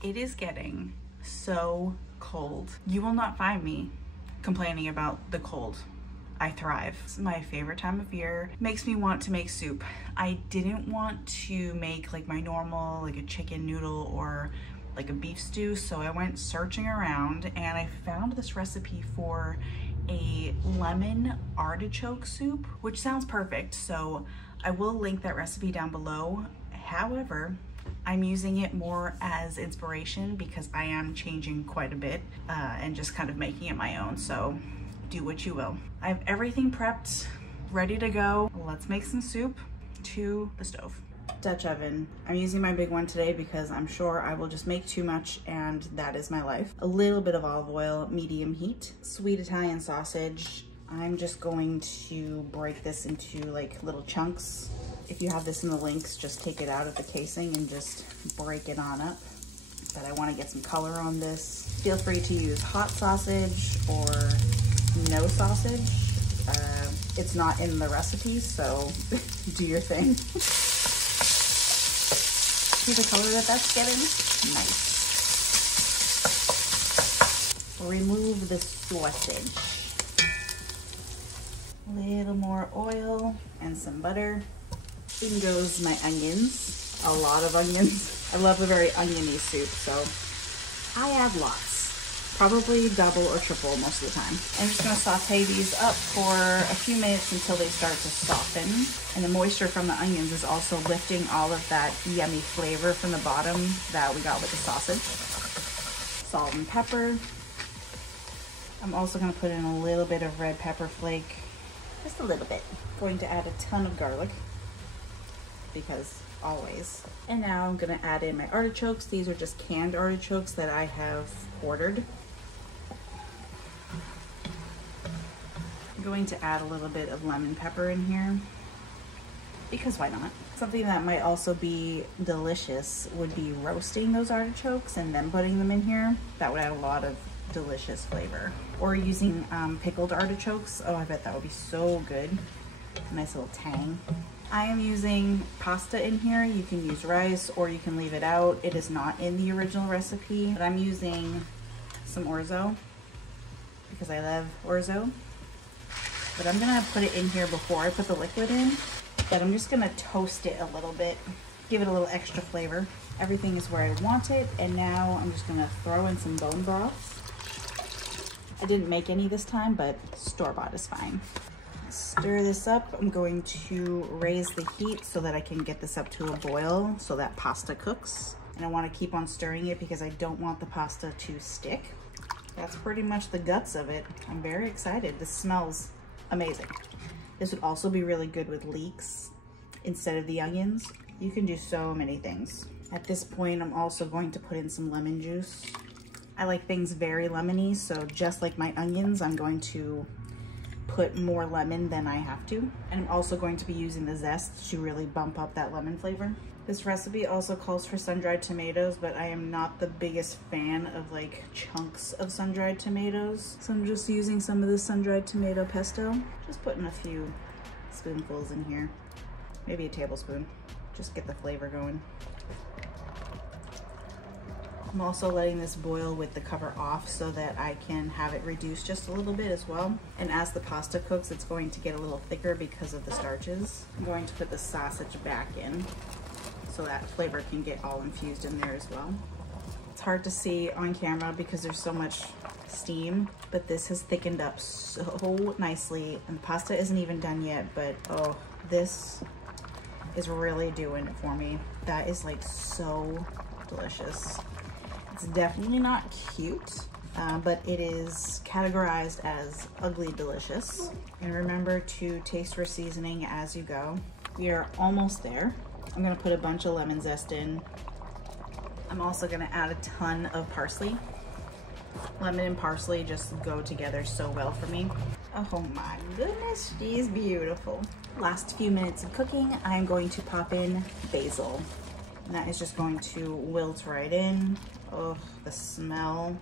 It is getting so cold. You will not find me complaining about the cold. I thrive. It's my favorite time of year. Makes me want to make soup. I didn't want to make like my normal, like a chicken noodle or like a beef stew, so I went searching around and I found this recipe for a lemon artichoke soup, which sounds perfect. So I will link that recipe down below. However, I'm using it more as inspiration because I am changing quite a bit and just kind of making it my own. So do what you will. I have everything prepped, ready to go. Let's make some soup to the stove. Dutch oven. I'm using my big one today because I'm sure I will just make too much and that is my life. A little bit of olive oil, medium heat. Sweet Italian sausage. I'm just going to break this into like little chunks. If you have this in the links, just take it out of the casing and just break it on up. But I want to get some color on this. Feel free to use hot sausage or no sausage. It's not in the recipe, so do your thing. See the color that that's getting? Nice. Remove the sausage. A little more oil and some butter. In goes my onions. A lot of onions. I love a very oniony soup, so I add lots. Probably double or triple most of the time. I'm just gonna saute these up for a few minutes until they start to soften. And the moisture from the onions is also lifting all of that yummy flavor from the bottom that we got with the sausage. Salt and pepper. I'm also gonna put in a little bit of red pepper flake. Just a little bit. Going to add a ton of garlic because always. And now I'm gonna add in my artichokes. These are just canned artichokes that I have ordered. I'm going to add a little bit of lemon pepper in here because why not? Something that might also be delicious would be roasting those artichokes and then putting them in here. That would add a lot of delicious flavor. Or using pickled artichokes. Oh, I bet that would be so good. A nice little tang. I am using pasta in here. You can use rice or you can leave it out. It is not in the original recipe, but I'm using some orzo because I love orzo. But I'm gonna put it in here before I put the liquid in. But I'm just gonna toast it a little bit, give it a little extra flavor. Everything is where I want it, and now I'm just gonna throw in some bone broth. I didn't make any this time, but store-bought is fine. Stir this up. I'm going to raise the heat so that I can get this up to a boil so that pasta cooks. And I want to keep on stirring it because I don't want the pasta to stick. That's pretty much the guts of it. I'm very excited. This smells amazing. This would also be really good with leeks instead of the onions. You can do so many things. At this point, I'm also going to put in some lemon juice. I like things very lemony, so just like my onions, I'm going to put more lemon than I have to. And I'm also going to be using the zest to really bump up that lemon flavor. This recipe also calls for sun-dried tomatoes, but I am not the biggest fan of like chunks of sun-dried tomatoes. So I'm just using some of the sun-dried tomato pesto. Just putting a few spoonfuls in here, maybe a tablespoon. Just get the flavor going. I'm also letting this boil with the cover off so that I can have it reduce just a little bit as well. And as the pasta cooks, it's going to get a little thicker because of the starches. I'm going to put the sausage back in so that flavor can get all infused in there as well. It's hard to see on camera because there's so much steam, but this has thickened up so nicely. And the pasta isn't even done yet, but oh, this is really doing it for me. That is like so delicious. It's definitely not cute, but it is categorized as ugly delicious. And remember to taste for seasoning as you go. We are almost there. I'm gonna put a bunch of lemon zest in. I'm also gonna add a ton of parsley. Lemon and parsley just go together so well for me. Oh my goodness, she's beautiful. Last few minutes of cooking, I'm going to pop in basil. And that is just going to wilt right in. Oh, the smell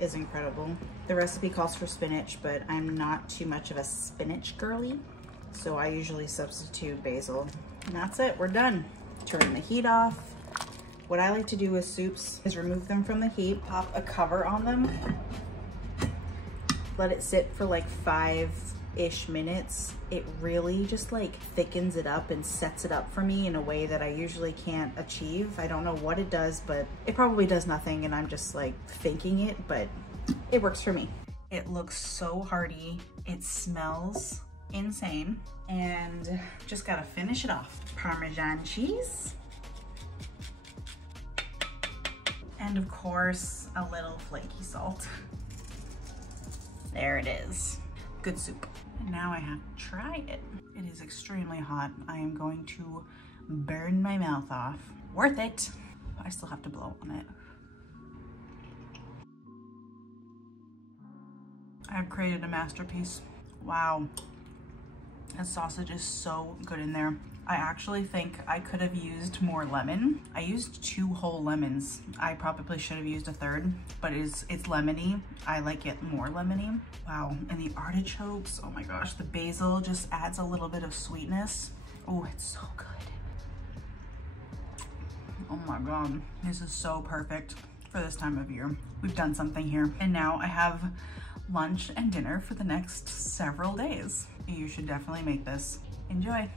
is incredible. The recipe calls for spinach, but I'm not too much of a spinach girly, so I usually substitute basil. And that's it, we're done. Turn the heat off. What I like to do with soups is remove them from the heat, pop a cover on them, let it sit for like 5-ish minutes. It really just like thickens it up and sets it up for me in a way that I usually can't achieve. I don't know what it does, but it probably does nothing and I'm just like thinking it, but it works for me. It looks so hearty. It smells insane. And just gotta finish it off. Parmesan cheese. And of course, a little flaky salt. There it is. Good soup. And now I have to try it. It is extremely hot. I am going to burn my mouth off. Worth it. I still have to blow on it. I've created a masterpiece. Wow. That sausage is so good in there. I actually think I could have used more lemon. I used 2 whole lemons. I probably should have used a 3rd, but it's lemony. I like it more lemony. Wow, and the artichokes, oh my gosh, the basil just adds a little bit of sweetness. Oh, it's so good. Oh my God, this is so perfect for this time of year. We've done something here. And now I have lunch and dinner for the next several days. You should definitely make this. Enjoy.